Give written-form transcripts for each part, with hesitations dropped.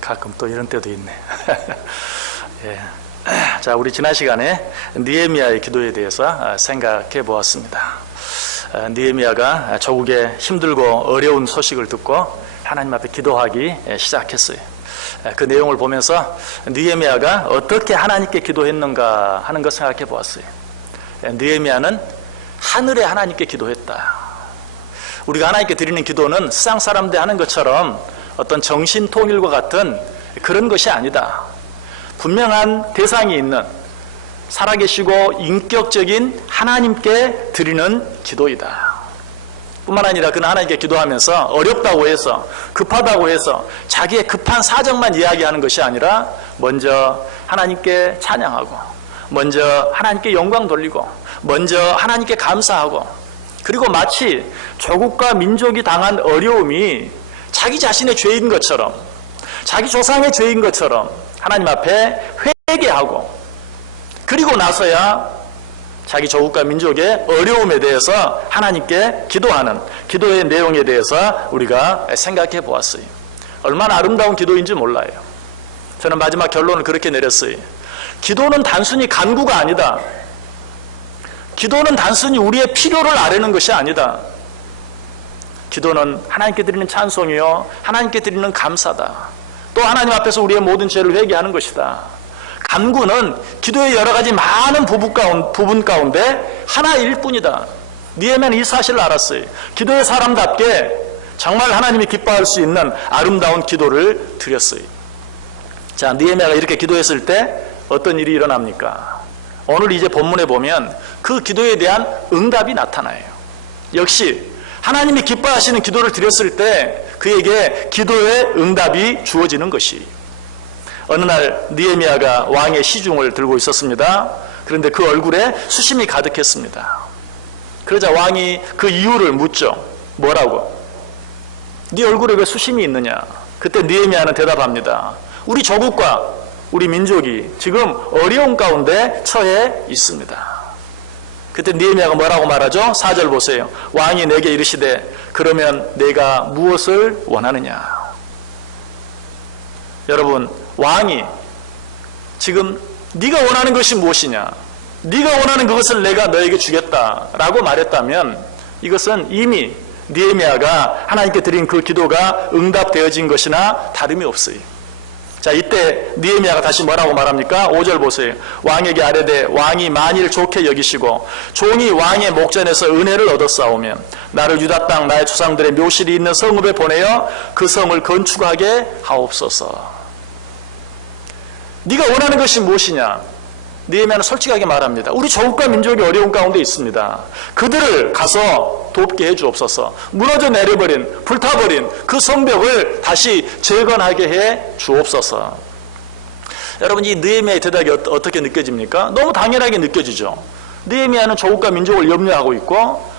가끔 또 이런 때도 있네. 예. 자, 우리 지난 시간에 느헤미야의 기도에 대해서 생각해 보았습니다. 느헤미야가 조국의 힘들고 어려운 소식을 듣고 하나님 앞에 기도하기 시작했어요. 그 내용을 보면서 느헤미야가 어떻게 하나님께 기도했는가 하는 것 생각해 보았어요. 느헤미야는 하늘의 하나님께 기도했다. 우리가 하나님께 드리는 기도는 세상 사람들 하는 것처럼 어떤 정신통일과 같은 그런 것이 아니다. 분명한 대상이 있는 살아계시고 인격적인 하나님께 드리는 기도이다. 뿐만 아니라 그는 하나님께 기도하면서 어렵다고 해서 급하다고 해서 자기의 급한 사정만 이야기하는 것이 아니라 먼저 하나님께 찬양하고 먼저 하나님께 영광 돌리고 먼저 하나님께 감사하고 그리고 마치 조국과 민족이 당한 어려움이 자기 자신의 죄인 것처럼 자기 조상의 죄인 것처럼 하나님 앞에 회개하고 그리고 나서야 자기 조국과 민족의 어려움에 대해서 하나님께 기도하는 기도의 내용에 대해서 우리가 생각해 보았어요. 얼마나 아름다운 기도인지 몰라요. 저는 마지막 결론을 그렇게 내렸어요. 기도는 단순히 간구가 아니다. 기도는 단순히 우리의 필요를 아뢰는 것이 아니다. 기도는 하나님께 드리는 찬송이요 하나님께 드리는 감사다. 또 하나님 앞에서 우리의 모든 죄를 회개하는 것이다. 간구는 기도의 여러 가지 많은 부분 가운데 하나일 뿐이다. 느헤미야는 이 사실을 알았어요. 기도의 사람답게 정말 하나님이 기뻐할 수 있는 아름다운 기도를 드렸어요. 자, 느헤미야가 이렇게 기도했을 때 어떤 일이 일어납니까? 오늘 이제 본문에 보면 그 기도에 대한 응답이 나타나요. 역시 하나님이 기뻐하시는 기도를 드렸을 때 그에게 기도의 응답이 주어지는 것이. 어느 날 느헤미야가 왕의 시중을 들고 있었습니다. 그런데 그 얼굴에 수심이 가득했습니다. 그러자 왕이 그 이유를 묻죠. 뭐라고? 네 얼굴에 왜 수심이 있느냐? 그때 느헤미야는 대답합니다. 우리 조국과 우리 민족이 지금 어려운 가운데 처해 있습니다. 그때 느헤미야가 뭐라고 말하죠? 4절 보세요. 왕이 내게 이르시되 그러면 내가 무엇을 원하느냐? 여러분, 왕이 지금 네가 원하는 것이 무엇이냐? 네가 원하는 그것을 내가 너에게 주겠다라고 말했다면 이것은 이미 느헤미야가 하나님께 드린 그 기도가 응답되어진 것이나 다름이 없어요. 자, 이때 느헤미야가 다시 뭐라고 말합니까? 5절 보세요. 왕에게 아뢰되 왕이 만일 좋게 여기시고 종이 왕의 목전에서 은혜를 얻었사오면 나를 유다 땅 나의 조상들의 묘실이 있는 성읍에 보내어 그 성을 건축하게 하옵소서. 네가 원하는 것이 무엇이냐? 느헤미야는 솔직하게 말합니다. 우리 조국과 민족이 어려운 가운데 있습니다. 그들을 가서 돕게 해 주옵소서. 무너져 내려버린 불타버린 그 성벽을 다시 재건하게 해 주옵소서. 여러분, 이 느헤미야의 대답이 어떻게 느껴집니까? 너무 당연하게 느껴지죠. 느헤미야는 조국과 민족을 염려하고 있고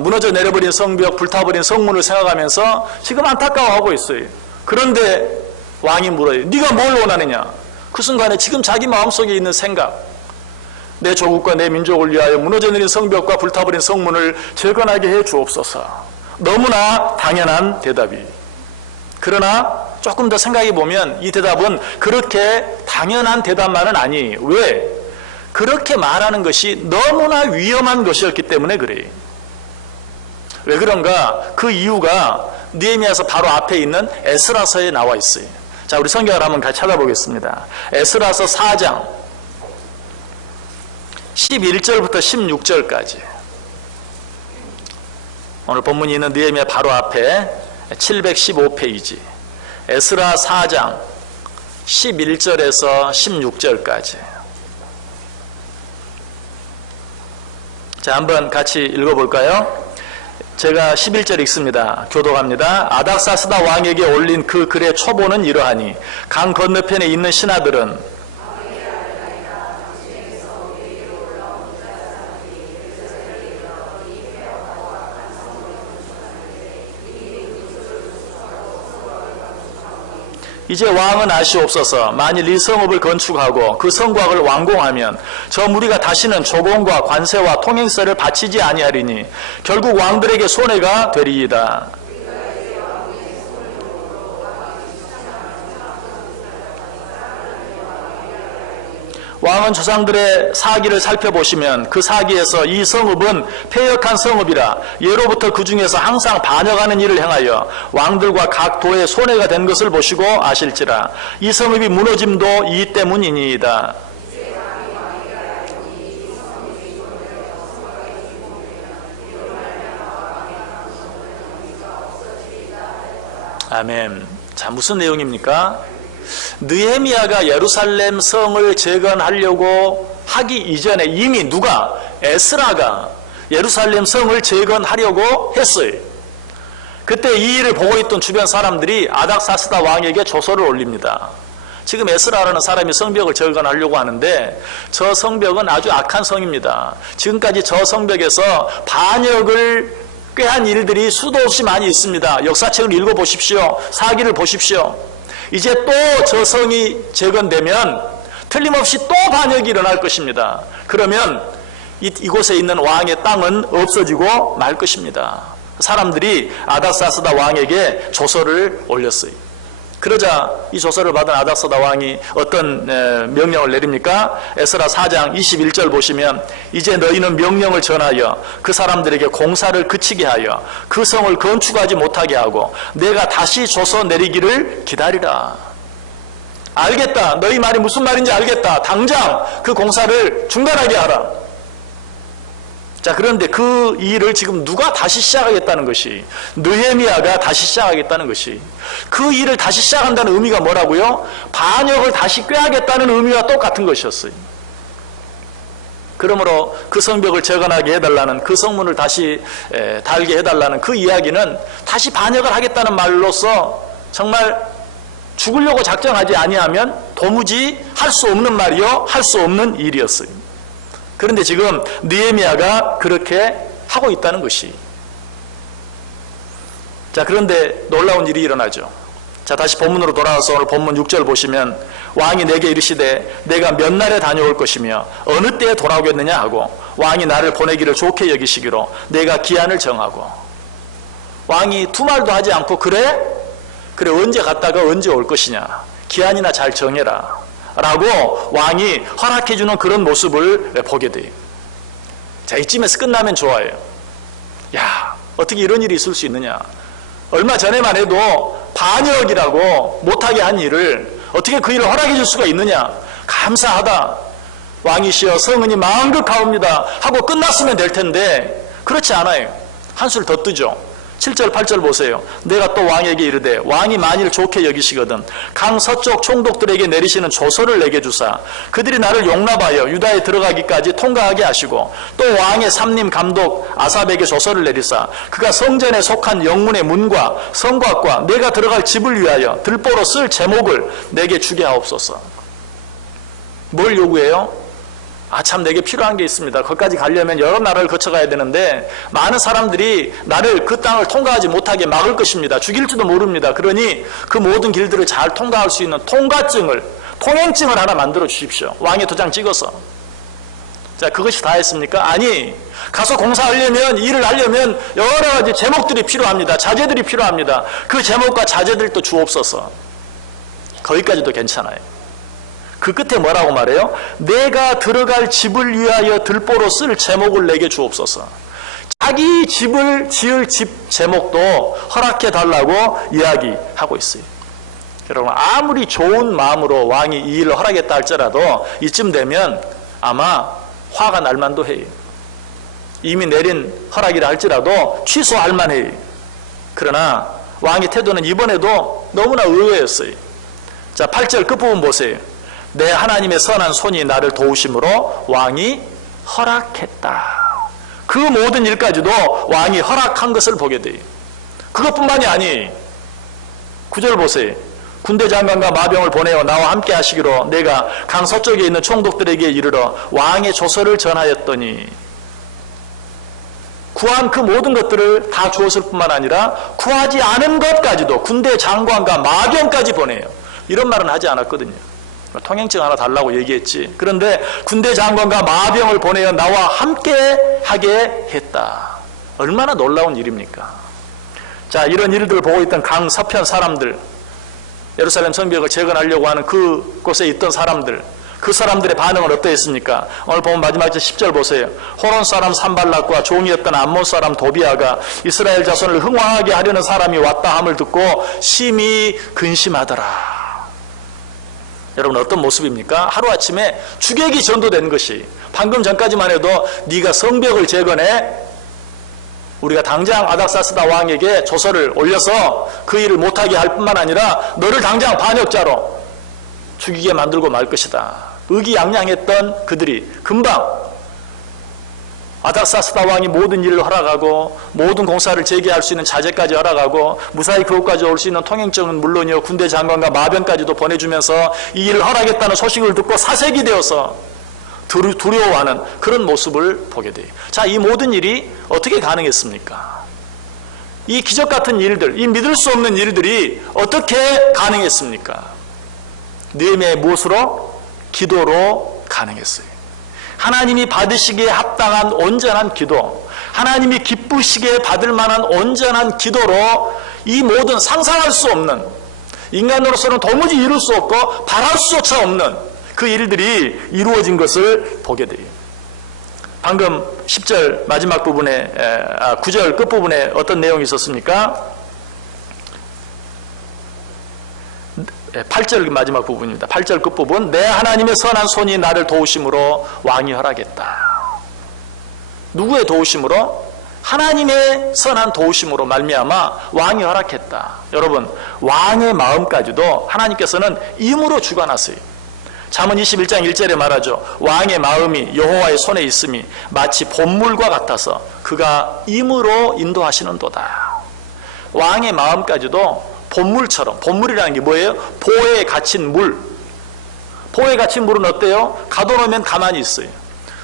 무너져 내려버린 성벽, 불타버린 성문을 생각하면서 지금 안타까워하고 있어요. 그런데 왕이 물어요. 네가 뭘 원하느냐? 그 순간에 지금 자기 마음속에 있는 생각, 내 조국과 내 민족을 위하여 무너져 내린 성벽과 불타버린 성문을 재건하게 해 주옵소서. 너무나 당연한 대답이. 그러나 조금 더 생각해 보면 이 대답은 그렇게 당연한 대답만은 아니에요. 왜? 그렇게 말하는 것이 너무나 위험한 것이었기 때문에 그래요. 왜 그런가? 그 이유가 느헤미야서 바로 앞에 있는 에스라서에 나와 있어요. 자, 우리 성경을 한번 같이 찾아보겠습니다. 에스라서 4장 11절부터 16절까지. 오늘 본문이 있는 느헤미야 바로 앞에 715페이지. 에스라 4장 11절에서 16절까지. 자, 한번 같이 읽어볼까요? 제가 11절 읽습니다. 교독합니다. 아닥사스다 왕에게 올린 그 글의 초보는 이러하니 강 건너편에 있는 신하들은 이제 왕은 아시옵소서. 만일 이 성읍을 건축하고 그 성곽을 완공하면 저 무리가 다시는 조공과 관세와 통행세를 바치지 아니하리니 결국 왕들에게 손해가 되리이다. 왕은 조상들의 사기를 살펴보시면 그 사기에서 이 성읍은 패역한 성읍이라 예로부터 그 중에서 항상 반역하는 일을 행하여 왕들과 각 도의 손해가 된 것을 보시고 아실지라. 이 성읍이 무너짐도 이 때문이니이다. 아멘. 자, 무슨 내용입니까? 느헤미야가 예루살렘 성을 재건하려고 하기 이전에 이미 누가? 에스라가 예루살렘 성을 재건하려고 했어요. 그때 이 일을 보고 있던 주변 사람들이 아닥사스다 왕에게 조서를 올립니다. 지금 에스라라는 사람이 성벽을 재건하려고 하는데 저 성벽은 아주 악한 성입니다. 지금까지 저 성벽에서 반역을 꾀한 일들이 수도 없이 많이 있습니다. 역사책을 읽어보십시오. 사기를 보십시오. 이제 또 저 성이 재건되면 틀림없이 또 반역이 일어날 것입니다. 그러면 이곳에 있는 왕의 땅은 없어지고 말 것입니다. 사람들이 아닥사스다 왕에게 조서를 올렸어요. 그러자 이 조서를 받은 아닥사다 왕이 어떤 명령을 내립니까? 에스라 4장 21절 보시면 이제 너희는 명령을 전하여 그 사람들에게 공사를 그치게 하여 그 성을 건축하지 못하게 하고 내가 다시 조서 내리기를 기다리라. 알겠다. 너희 말이 무슨 말인지 알겠다. 당장 그 공사를 중단하게 하라. 자, 그런데 그 일을 지금 누가 다시 시작하겠다는 것이, 느헤미야가 다시 시작하겠다는 것이, 그 일을 다시 시작한다는 의미가 뭐라고요? 반역을 다시 꾀하겠다는 의미와 똑같은 것이었어요. 그러므로 그 성벽을 재건하게 해달라는, 그 성문을 다시 달게 해달라는 그 이야기는 다시 반역을 하겠다는 말로서 정말 죽으려고 작정하지 아니하면 도무지 할 수 없는 말이요, 할 수 없는 일이었어요. 그런데 지금 느헤미야가 그렇게 하고 있다는 것이. 자, 그런데 놀라운 일이 일어나죠. 자, 다시 본문으로 돌아와서 오늘 본문 6절 보시면 왕이 내게 이르시되 내가 몇 날에 다녀올 것이며 어느 때에 돌아오겠느냐 하고 왕이 나를 보내기를 좋게 여기시기로 내가 기한을 정하고. 왕이 두 말도 하지 않고 그래 언제 갔다가 언제 올 것이냐, 기한이나 잘 정해라 라고 왕이 허락해주는 그런 모습을 보게 돼요. 자, 이쯤에서 끝나면 좋아요. 야, 어떻게 이런 일이 있을 수 있느냐. 얼마 전에만 해도 반역이라고 못하게 한 일을 어떻게 그 일을 허락해 줄 수가 있느냐. 감사하다. 왕이시여 성은이 망극하옵니다 하고 끝났으면 될 텐데 그렇지 않아요. 한술 더 뜨죠. 7절 8절 보세요. 내가 또 왕에게 이르되 왕이 만일 좋게 여기시거든 강 서쪽 총독들에게 내리시는 조서를 내게 주사 그들이 나를 용납하여 유다에 들어가기까지 통과하게 하시고 또 왕의 삼림 감독 아삽에게 조서를 내리사 그가 성전에 속한 영문의 문과 성곽과 내가 들어갈 집을 위하여 들보로 쓸 제목을 내게 주게 하옵소서. 뭘 요구해요? 아, 참 내게 필요한 게 있습니다. 거기까지 가려면 여러 나라를 거쳐가야 되는데 많은 사람들이 나를 그 땅을 통과하지 못하게 막을 것입니다. 죽일지도 모릅니다. 그러니 그 모든 길들을 잘 통과할 수 있는 통과증을, 통행증을 하나 만들어 주십시오. 왕의 도장 찍어서. 자, 그것이 다 했습니까? 아니, 가서 공사하려면, 일을 하려면 여러 가지 제목들이 필요합니다. 자재들이 필요합니다. 그 제목과 자재들도 주옵소서. 거기까지도 괜찮아요. 그 끝에 뭐라고 말해요? 내가 들어갈 집을 위하여 들보로 쓸 제목을 내게 주옵소서. 자기 집을 지을 집 제목도 허락해 달라고 이야기하고 있어요. 여러분, 아무리 좋은 마음으로 왕이 이 일을 허락했다 할지라도 이쯤 되면 아마 화가 날 만도 해요. 이미 내린 허락이라 할지라도 취소할 만해요. 그러나 왕의 태도는 이번에도 너무나 의외였어요. 자, 8절 끝부분 보세요. 내 하나님의 선한 손이 나를 도우심으로 왕이 허락했다. 그 모든 일까지도 왕이 허락한 것을 보게 돼요. 그것뿐만이 아니, 9절 보세요. 군대 장관과 마병을 보내어 나와 함께 하시기로 내가 강 서쪽에 있는 총독들에게 이르러 왕의 조서를 전하였더니, 구한 그 모든 것들을 다 주었을 뿐만 아니라 구하지 않은 것까지도 군대 장관과 마병까지 보내요. 이런 말은 하지 않았거든요. 통행증 하나 달라고 얘기했지. 그런데 군대 장관과 마병을 보내어 나와 함께 하게 했다. 얼마나 놀라운 일입니까? 자, 이런 일들을 보고 있던 강 서편 사람들, 예루살렘 성벽을 재건하려고 하는 그곳에 있던 사람들, 그 사람들의 반응은 어떠했습니까? 오늘 보면 마지막 10절 보세요. 호론 사람 산발락과 종이었던 암몬 사람 도비아가 이스라엘 자손을 흥왕하게 하려는 사람이 왔다 함을 듣고 심히 근심하더라. 여러분 어떤 모습입니까? 하루아침에 주객이 전도된 것이, 방금 전까지만 해도 네가 성벽을 재건해, 우리가 당장 아닥사스다 왕에게 조서를 올려서 그 일을 못하게 할 뿐만 아니라 너를 당장 반역자로 죽이게 만들고 말 것이다. 의기양양했던 그들이 금방 아닥사스다 왕이 모든 일을 허락하고 모든 공사를 재개할 수 있는 자재까지 허락하고 무사히 그곳까지 올 수 있는 통행증은 물론이요 군대 장관과 마병까지도 보내주면서 이 일을 허락했다는 소식을 듣고 사색이 되어서 두려워하는 그런 모습을 보게 돼요. 자, 이 모든 일이 어떻게 가능했습니까? 이 기적 같은 일들, 이 믿을 수 없는 일들이 어떻게 가능했습니까? 느헤미야의 무엇으로? 기도로 가능했어요. 하나님이 받으시기에 합당한 온전한 기도, 하나님이 기쁘시기에 받을 만한 온전한 기도로 이 모든 상상할 수 없는, 인간으로서는 도무지 이룰 수 없고 바랄 수조차 없는 그 일들이 이루어진 것을 보게 돼요. 방금 10절 마지막 부분에 9절 끝부분에 어떤 내용이 있었습니까? 8절 마지막 부분입니다. 8절 끝부분. 내 하나님의 선한 손이 나를 도우심으로 왕이 허락했다. 누구의 도우심으로? 하나님의 선한 도우심으로 말미암아 왕이 허락했다. 여러분, 왕의 마음까지도 하나님께서는 임으로 주관하세요. 잠언 21장 1절에 말하죠. 왕의 마음이 여호와의 손에 있음이 마치 봇물과 같아서 그가 임으로 인도하시는도다. 왕의 마음까지도 봇물처럼, 봇물이라는 게 뭐예요? 보에 갇힌 물. 보에 갇힌 물은 어때요? 가둬놓으면 가만히 있어요.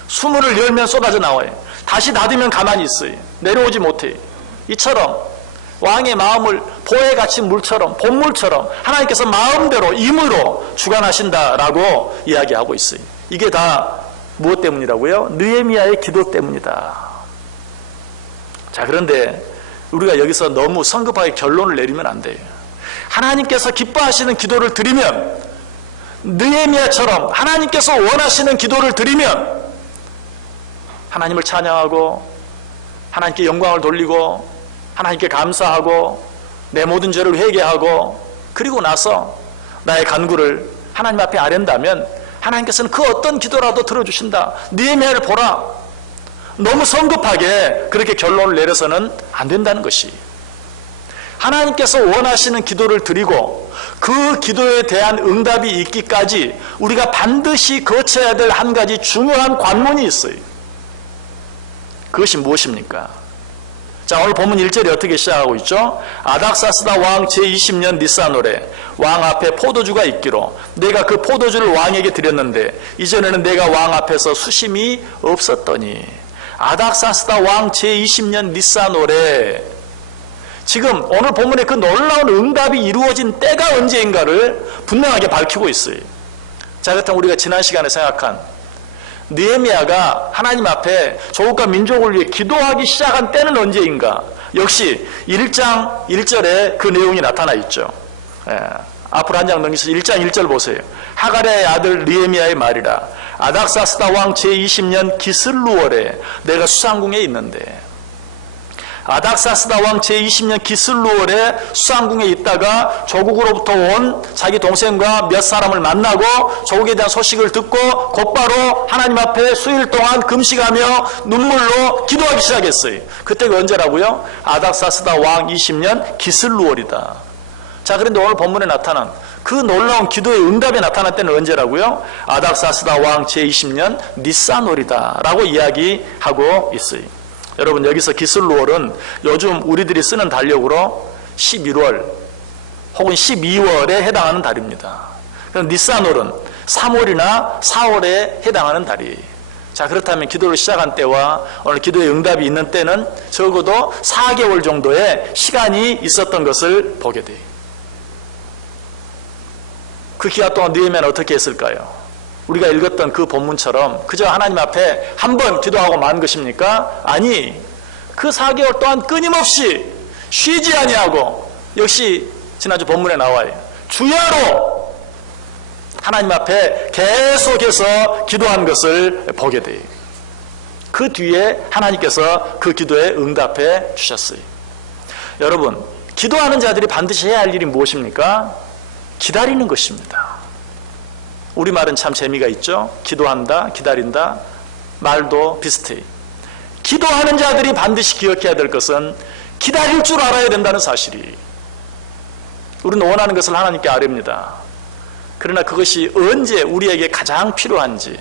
수문을 열면 쏟아져 나와요. 다시 닫으면 가만히 있어요. 내려오지 못해요. 이처럼 왕의 마음을 보에 갇힌 물처럼, 봇물처럼 하나님께서 마음대로 임으로 주관하신다라고 이야기하고 있어요. 이게 다 무엇 때문이라고요? 느헤미야의 기도 때문이다. 자, 그런데 우리가 여기서 너무 성급하게 결론을 내리면 안 돼요. 하나님께서 기뻐하시는 기도를 드리면, 느헤미야처럼 하나님께서 원하시는 기도를 드리면 하나님을 찬양하고 하나님께 영광을 돌리고 하나님께 감사하고 내 모든 죄를 회개하고 그리고 나서 나의 간구를 하나님 앞에 아랜다면 하나님께서는 그 어떤 기도라도 들어주신다. 느헤미야를 보라. 너무 성급하게 그렇게 결론을 내려서는 안 된다는 것이, 하나님께서 원하시는 기도를 드리고 그 기도에 대한 응답이 있기까지 우리가 반드시 거쳐야 될 한 가지 중요한 관문이 있어요. 그것이 무엇입니까? 자, 오늘 본문 1절이 어떻게 시작하고 있죠? 아닥사스다 왕 제20년 니산월에 왕 앞에 포도주가 있기로 내가 그 포도주를 왕에게 드렸는데 이전에는 내가 왕 앞에서 수심이 없었더니. 아닥사스다 왕 제20년 니산월에, 지금 오늘 본문에 그 놀라운 응답이 이루어진 때가 언제인가를 분명하게 밝히고 있어요. 자, 그렇다면 우리가 지난 시간에 생각한 느헤미야가 하나님 앞에 조국과 민족을 위해 기도하기 시작한 때는 언제인가? 역시 1장 1절에 그 내용이 나타나 있죠. 앞으로 한 장 넘기셔서 1장 1절 보세요. 하갈의 아들 느헤미야의 말이라. 아닥사스다 왕 제20년 기슬루월에 내가 수상궁에 있는데, 아닥사스다 왕 제20년 기슬루월에 수상궁에 있다가 조국으로부터 온 자기 동생과 몇 사람을 만나고 조국에 대한 소식을 듣고 곧바로 하나님 앞에 수일 동안 금식하며 눈물로 기도하기 시작했어요. 그때가 언제라고요? 아닥사스다 왕 20년 기슬루월이다. 자, 그런데 오늘 본문에 나타난 그 놀라운 기도의 응답이 나타날 때는 언제라고요? 아닥사스다 왕 제20년 니산월이다 라고 이야기하고 있어요. 여러분, 여기서 기슬루월은 요즘 우리들이 쓰는 달력으로 11월 혹은 12월에 해당하는 달입니다. 그럼 니산월은 3월이나 4월에 해당하는 달이에요. 자, 그렇다면 기도를 시작한 때와 오늘 기도의 응답이 있는 때는 적어도 4개월 정도의 시간이 있었던 것을 보게 돼요. 그 기간 동안 느헤미야는 어떻게 했을까요? 우리가 읽었던 그 본문처럼 그저 하나님 앞에 한 번 기도하고 만 것입니까? 아니, 그 4개월 동안 끊임없이 쉬지 아니하고, 역시 지난주 본문에 나와요. 주야로 하나님 앞에 계속해서 기도한 것을 보게 돼요. 그 뒤에 하나님께서 그 기도에 응답해 주셨어요. 여러분, 기도하는 자들이 반드시 해야 할 일이 무엇입니까? 기다리는 것입니다. 우리말은 참 재미가 있죠. 기도한다, 기다린다. 말도 비슷해요. 기도하는 자들이 반드시 기억해야 될 것은 기다릴 줄 알아야 된다는 사실이. 우리는 원하는 것을 하나님께 아뢰입니다. 그러나 그것이 언제 우리에게 가장 필요한지,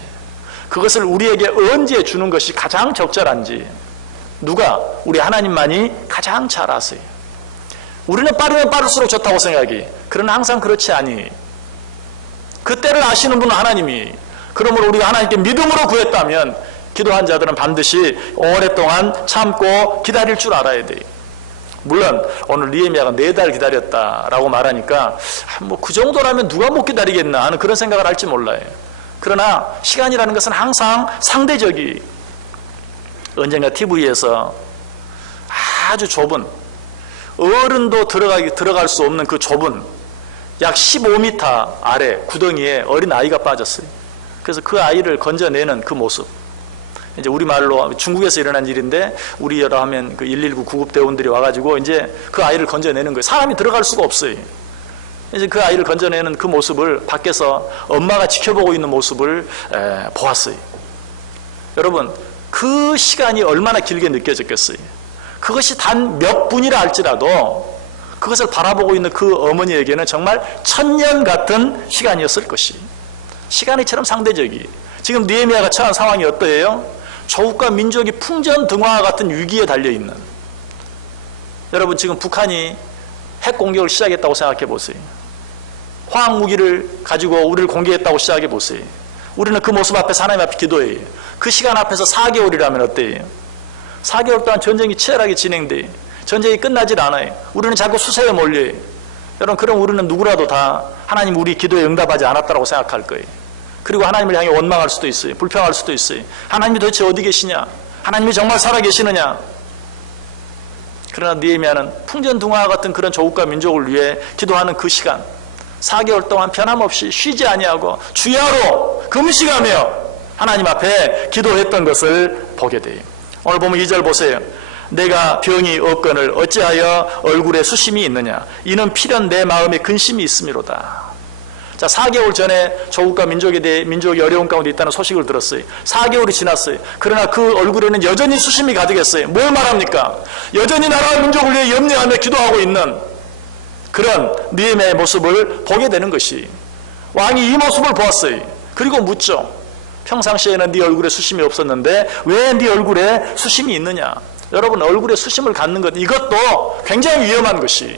그것을 우리에게 언제 주는 것이 가장 적절한지 누가? 우리 하나님만이 가장 잘 아세요. 우리는 빠르면 빠를수록 좋다고 생각이. 그러나 항상 그렇지 아니. 그때를 아시는 분은 하나님이. 그러므로 우리가 하나님께 믿음으로 구했다면 기도한 자들은 반드시 오랫동안 참고 기다릴 줄 알아야 돼요. 물론 오늘 느헤미야가 4달 기다렸다라고 말하니까 뭐 그 정도라면 누가 못 기다리겠나 하는 그런 생각을 할지 몰라요. 그러나 시간이라는 것은 항상 상대적이. 언젠가 TV에서 아주 좁은, 어른도 들어갈 수 없는 그 좁은 약 15m 아래 구덩이에 어린 아이가 빠졌어요. 그래서 그 아이를 건져내는 그 모습. 이제 우리말로 중국에서 일어난 일인데 우리여라 하면 그 119 구급대원들이 와가지고 이제 그 아이를 건져내는 거예요. 사람이 들어갈 수가 없어요. 이제 그 아이를 건져내는 그 모습을 밖에서 엄마가 지켜보고 있는 모습을 보았어요. 여러분, 그 시간이 얼마나 길게 느껴졌겠어요. 그것이 단 몇 분이라 할지라도 그것을 바라보고 있는 그 어머니에게는 정말 천년 같은 시간이었을 것이. 시간이처럼 상대적이. 지금 느헤미야가 처한 상황이 어떠해요? 조국과 민족이 풍전등화와 같은 위기에 달려있는. 여러분, 지금 북한이 핵 공격을 시작했다고 생각해 보세요. 화학 무기를 가지고 우리를 공격했다고 시작해 보세요. 우리는 그 모습 앞에서 하나님 앞에 기도해요. 그 시간 앞에서 4개월이라면 어때요? 4개월 동안 전쟁이 치열하게 진행돼요. 전쟁이 끝나질 않아요. 우리는 자꾸 수세에 몰려요. 여러분, 그럼 우리는 누구라도 다 하나님 우리 기도에 응답하지 않았다고 생각할 거예요. 그리고 하나님을 향해 원망할 수도 있어요. 불평할 수도 있어요. 하나님이 도대체 어디 계시냐? 하나님이 정말 살아계시느냐? 그러나 느헤미야는 풍전등화와 같은 그런 조국과 민족을 위해 기도하는 그 시간, 4개월 동안 변함없이 쉬지 아니하고 주야로 금식하며 하나님 앞에 기도했던 것을 보게 돼요. 오늘 보면 2절 보세요. 내가 병이 없거늘 어찌하여 얼굴에 수심이 있느냐? 이는 필연 내 마음에 근심이 있음이로다. 자, 4개월 전에 조국과 민족에 대해 민족이 어려운 가운데 있다는 소식을 들었어요. 4개월이 지났어요. 그러나 그 얼굴에는 여전히 수심이 가득했어요. 뭘 말합니까? 여전히 나라와 민족을 위해 염려하며 기도하고 있는 그런 느헤미야의 모습을 보게 되는 것이. 왕이 이 모습을 보았어요. 그리고 묻죠. 평상시에는 네 얼굴에 수심이 없었는데 왜 네 얼굴에 수심이 있느냐? 여러분, 얼굴에 수심을 갖는 것, 이것도 굉장히 위험한 것이.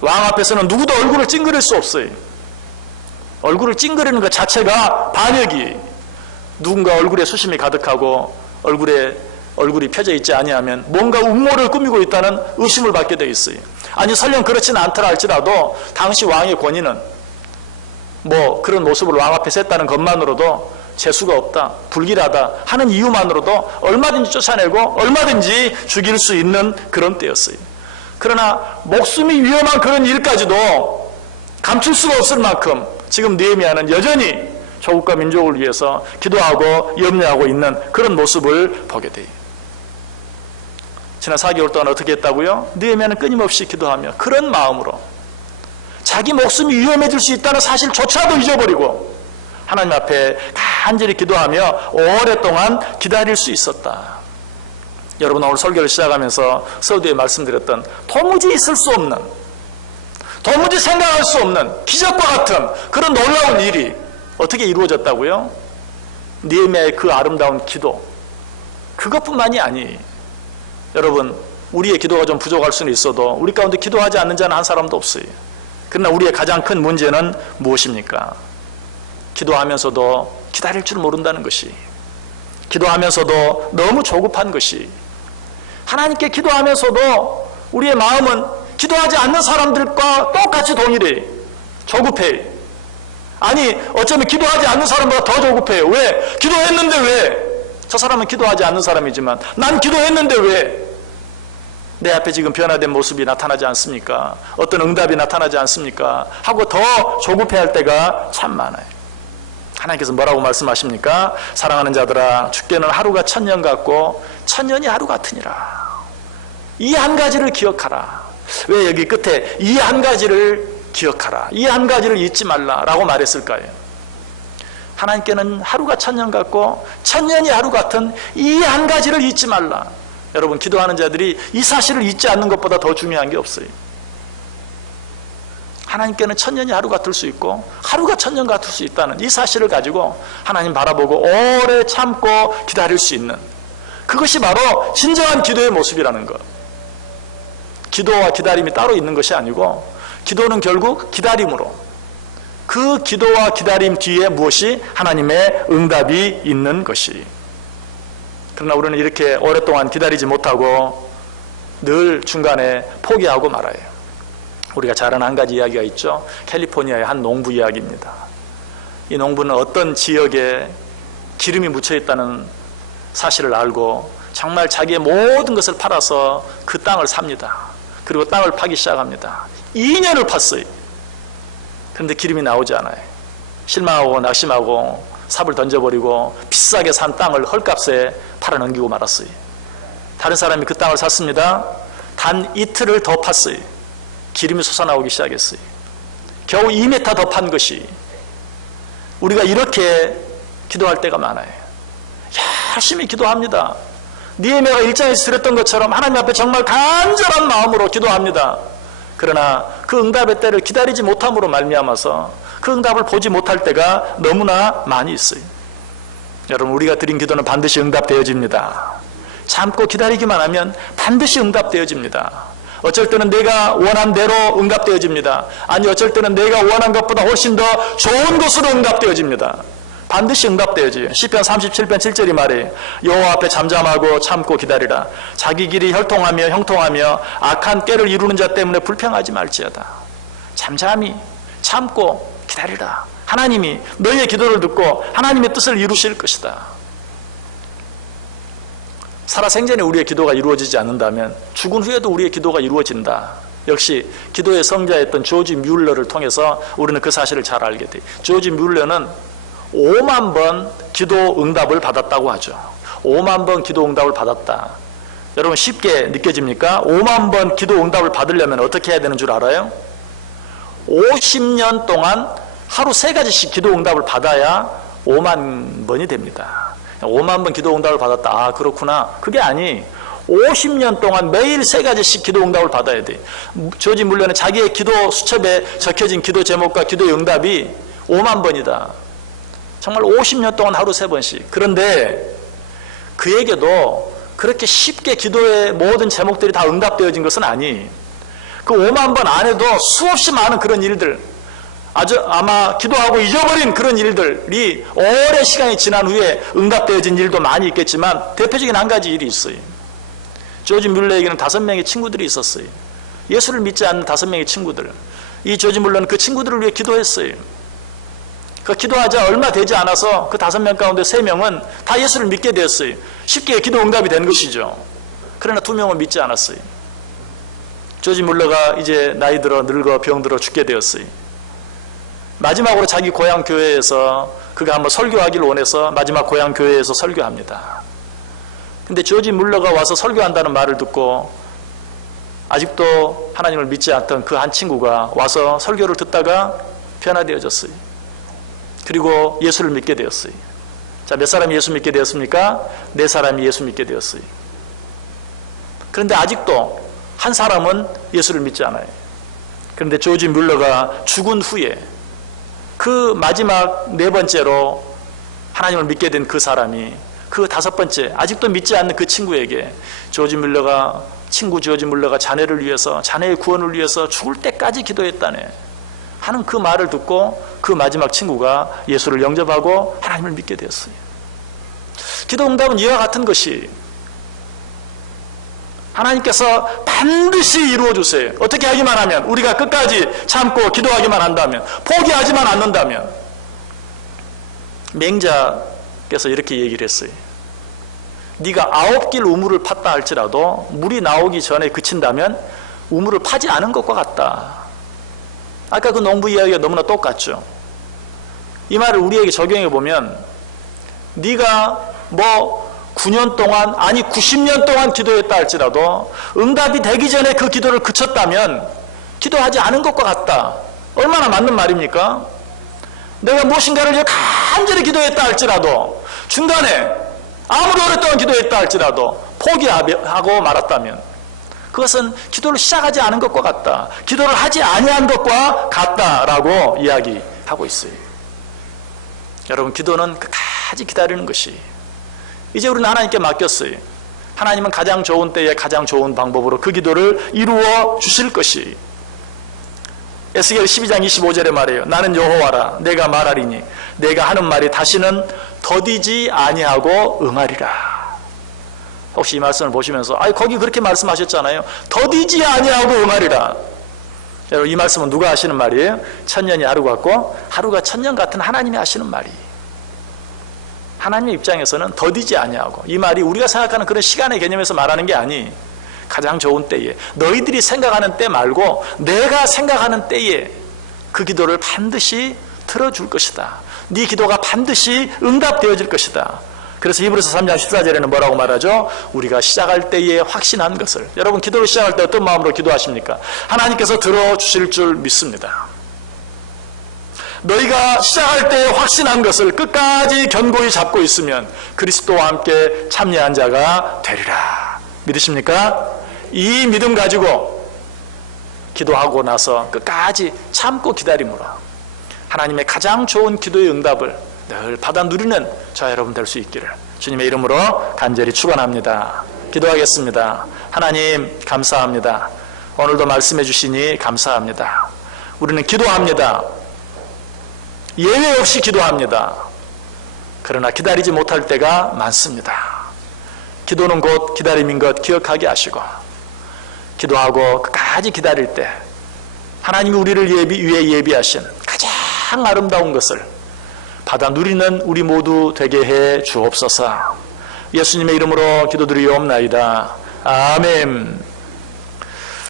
왕 앞에서는 누구도 얼굴을 찡그릴 수 없어요. 얼굴을 찡그리는 것 자체가 반역이. 누군가 얼굴에 수심이 가득하고 얼굴이 펴져 있지 아니하면 뭔가 음모를 꾸미고 있다는 의심을 받게 되어 있어요. 아니, 설령 그렇지는 않더라 할지라도 당시 왕의 권위는 뭐 그런 모습을 왕 앞에서 했다는 것만으로도 재수가 없다, 불길하다 하는 이유만으로도 얼마든지 쫓아내고 얼마든지 죽일 수 있는 그런 때였어요. 그러나 목숨이 위험한 그런 일까지도 감출 수가 없을 만큼 지금 느헤미야는 여전히 조국과 민족을 위해서 기도하고 염려하고 있는 그런 모습을 보게 돼요. 지난 4개월 동안 어떻게 했다고요? 느헤미야는 끊임없이 기도하며 그런 마음으로 자기 목숨이 위험해질 수 있다는 사실조차도 잊어버리고 하나님 앞에 간절히 기도하며 오랫동안 기다릴 수 있었다. 여러분, 오늘 설교를 시작하면서 서두에 말씀드렸던 도무지 있을 수 없는, 도무지 생각할 수 없는 기적과 같은 그런 놀라운 일이 어떻게 이루어졌다고요? 느헤미야의 그 아름다운 기도, 그것뿐만이 아니. 여러분, 우리의 기도가 좀 부족할 수는 있어도 우리 가운데 기도하지 않는 자는 한 사람도 없어요. 그러나 우리의 가장 큰 문제는 무엇입니까? 기도하면서도 기다릴 줄 모른다는 것이, 기도하면서도 너무 조급한 것이, 하나님께 기도하면서도 우리의 마음은 기도하지 않는 사람들과 똑같이 동일해. 조급해. 아니, 어쩌면 기도하지 않는 사람보다 더 조급해요. 왜? 기도했는데 왜? 저 사람은 기도하지 않는 사람이지만 난 기도했는데 왜? 내 앞에 지금 변화된 모습이 나타나지 않습니까? 어떤 응답이 나타나지 않습니까? 하고 더 조급해할 때가 참 많아요. 하나님께서 뭐라고 말씀하십니까? 사랑하는 자들아, 주께는 하루가 천년 같고 천년이 하루 같으니라. 이 한 가지를 기억하라. 왜 여기 끝에 이 한 가지를 기억하라, 이 한 가지를 잊지 말라라고 말했을까요? 하나님께는 하루가 천년 같고 천년이 하루 같은 이 한 가지를 잊지 말라. 여러분, 기도하는 자들이 이 사실을 잊지 않는 것보다 더 중요한 게 없어요. 하나님께는 천년이 하루 같을 수 있고 하루가 천년 같을 수 있다는 이 사실을 가지고 하나님 바라보고 오래 참고 기다릴 수 있는, 그것이 바로 진정한 기도의 모습이라는 것. 기도와 기다림이 따로 있는 것이 아니고, 기도는 결국 기다림으로, 그 기도와 기다림 뒤에 무엇이 하나님의 응답이 있는 것이. 그러나 우리는 이렇게 오랫동안 기다리지 못하고 늘 중간에 포기하고 말아요. 우리가 잘 아는 한 가지 이야기가 있죠. 캘리포니아의 한 농부 이야기입니다. 이 농부는 어떤 지역에 기름이 묻혀 있다는 사실을 알고 정말 자기의 모든 것을 팔아서 그 땅을 삽니다. 그리고 땅을 파기 시작합니다. 2년을 팠어요. 그런데 기름이 나오지 않아요. 실망하고 낙심하고 삽을 던져버리고 비싸게 산 땅을 헐값에 팔아넘기고 말았어요. 다른 사람이 그 땅을 샀습니다. 단 이틀을 더 팠어요. 기름이 솟아나오기 시작했어요. 겨우 2m 더 판 것이. 우리가 이렇게 기도할 때가 많아요. 열심히 기도합니다. 느헤미야가 1장에서 드렸던 것처럼 하나님 앞에 정말 간절한 마음으로 기도합니다. 그러나 그 응답의 때를 기다리지 못함으로 말미암아서 그 응답을 보지 못할 때가 너무나 많이 있어요. 여러분, 우리가 드린 기도는 반드시 응답되어집니다. 참고 기다리기만 하면 반드시 응답되어집니다. 어쩔 때는 내가 원한 대로 응답되어집니다. 아니, 어쩔 때는 내가 원한 것보다 훨씬 더 좋은 것으로 응답되어집니다. 반드시 응답되어져요. 시편 37편 7절이 말해요. 여호와 앞에 잠잠하고 참고 기다리라. 자기 길이 혈통하며 형통하며 악한 꾀를 이루는 자 때문에 불평하지 말지어다. 잠잠히 참고 기다리라. 하나님이 너희의 기도를 듣고 하나님의 뜻을 이루실 것이다. 살아생전에 우리의 기도가 이루어지지 않는다면 죽은 후에도 우리의 기도가 이루어진다. 역시 기도의 성자였던 조지 뮬러를 통해서 우리는 그 사실을 잘 알게 돼요. 조지 뮬러는 5만 번 기도 응답을 받았다고 하죠. 5만 번 기도 응답을 받았다. 여러분, 쉽게 느껴집니까? 5만 번 기도 응답을 받으려면 어떻게 해야 되는 줄 알아요? 50년 동안 하루 3가지씩 기도 응답을 받아야 5만 번이 됩니다. 5만 번 기도 응답을 받았다. 아, 그렇구나. 그게 아니, 50년 동안 매일 3가지씩 기도 응답을 받아야 돼. 조지 뮬러는 자기의 기도 수첩에 적혀진 기도 제목과 기도의 응답이 5만 번이다. 정말 50년 동안 하루 3번씩. 그런데 그에게도 그렇게 쉽게 기도의 모든 제목들이 다 응답되어진 것은 아니. 그 5만 번 안에도 수없이 많은 그런 일들, 아마 기도하고 잊어버린 그런 일들이 오랜 시간이 지난 후에 응답되어진 일도 많이 있겠지만 대표적인 한 가지 일이 있어요. 조지 뮬러에게는 5명의 친구들이 있었어요. 예수를 믿지 않는 5명의 친구들. 이 조지 뮬러는 그 친구들을 위해 기도했어요. 그 기도하자 얼마 되지 않아서 그 5명 가운데 3명은 다 예수를 믿게 되었어요. 쉽게 기도 응답이 된 것이죠. 그러나 2명은 믿지 않았어요. 조지 뮬러가 이제 나이 들어 늙어 병들어 죽게 되었어요. 마지막으로 자기 고향 교회에서 그가 한번 설교하기를 원해서 마지막 고향 교회에서 설교합니다. 근데 조지 뮬러가 와서 설교한다는 말을 듣고 아직도 하나님을 믿지 않던 그 한 친구가 와서 설교를 듣다가 변화되어졌어요. 그리고 예수를 믿게 되었어요. 자, 몇 사람이 예수 믿게 되었습니까? 4사람이 예수 믿게 되었어요. 그런데 아직도 한 사람은 예수를 믿지 않아요. 그런데 조지 뮬러가 죽은 후에 그 마지막 4번째로 하나님을 믿게 된 그 사람이 그 5번째 아직도 믿지 않는 그 친구에게 친구 조지 뮬러가 자네를 위해서, 자네의 구원을 위해서 죽을 때까지 기도했다네 하는 그 말을 듣고 그 마지막 친구가 예수를 영접하고 하나님을 믿게 되었어요. 기도 응답은 이와 같은 것이 하나님께서 반드시 이루어 주세요. 어떻게 하기만 하면, 우리가 끝까지 참고 기도하기만 한다면, 포기하지만 않는다면. 맹자께서 이렇게 얘기를 했어요. 네가 9길 우물을 팠다 할지라도 물이 나오기 전에 그친다면 우물을 파지 않은 것과 같다. 아까 그 농부 이야기가 너무나 똑같죠. 이 말을 우리에게 적용해 보면 네가 뭐 9년 동안 아니 90년 동안 기도했다 할지라도 응답이 되기 전에 그 기도를 그쳤다면 기도하지 않은 것과 같다. 얼마나 맞는 말입니까? 내가 무엇인가를 간절히 기도했다 할지라도 중간에 아무리 오랫동안 기도했다 할지라도 포기하고 말았다면 그것은 기도를 시작하지 않은 것과 같다. 기도를 하지 아니한 것과 같다라고 이야기하고 있어요. 여러분, 기도는 끝까지 기다리는 것이, 이제 우리는 하나님께 맡겼어요. 하나님은 가장 좋은 때에 가장 좋은 방법으로 그 기도를 이루어 주실 것이. 에스겔 12장 25절에 말해요. 나는 여호와라. 내가 말하리니 내가 하는 말이 다시는 더디지 아니하고 응하리라. 혹시 이 말씀을 보시면서 거기 그렇게 말씀하셨잖아요. 더디지 아니하고 응하리라. 여러분, 이 말씀은 누가 하시는 말이에요? 천년이 하루 같고 하루가 천년 같은 하나님이 하시는 말이. 하나님의 입장에서는 더디지 아니하고, 이 말이 우리가 생각하는 그런 시간의 개념에서 말하는 게 아니, 가장 좋은 때에, 너희들이 생각하는 때 말고 내가 생각하는 때에 그 기도를 반드시 들어줄 것이다. 네 기도가 반드시 응답되어질 것이다. 그래서 히브리서 3장 14절에는 뭐라고 말하죠? 우리가 시작할 때에 확신한 것을. 여러분, 기도를 시작할 때 어떤 마음으로 기도하십니까? 하나님께서 들어주실 줄 믿습니다. 너희가 시작할 때에 확신한 것을 끝까지 견고히 잡고 있으면 그리스도와 함께 참여한 자가 되리라. 믿으십니까? 이 믿음 가지고 기도하고 나서 끝까지 참고 기다림으로 하나님의 가장 좋은 기도의 응답을 늘 받아 누리는 저 여러분 될 수 있기를 주님의 이름으로 간절히 축원합니다. 기도하겠습니다. 하나님, 감사합니다. 오늘도 말씀해 주시니 감사합니다. 우리는 기도합니다. 예외 없이 기도합니다. 그러나 기다리지 못할 때가 많습니다. 기도는 곧 기다림인 것 기억하게 하시고, 기도하고 끝까지 기다릴 때 하나님이 우리를 위해 예비하신 가장 아름다운 것을 받아 누리는 우리 모두 되게 해 주옵소서. 예수님의 이름으로 기도드리옵나이다. 아멘.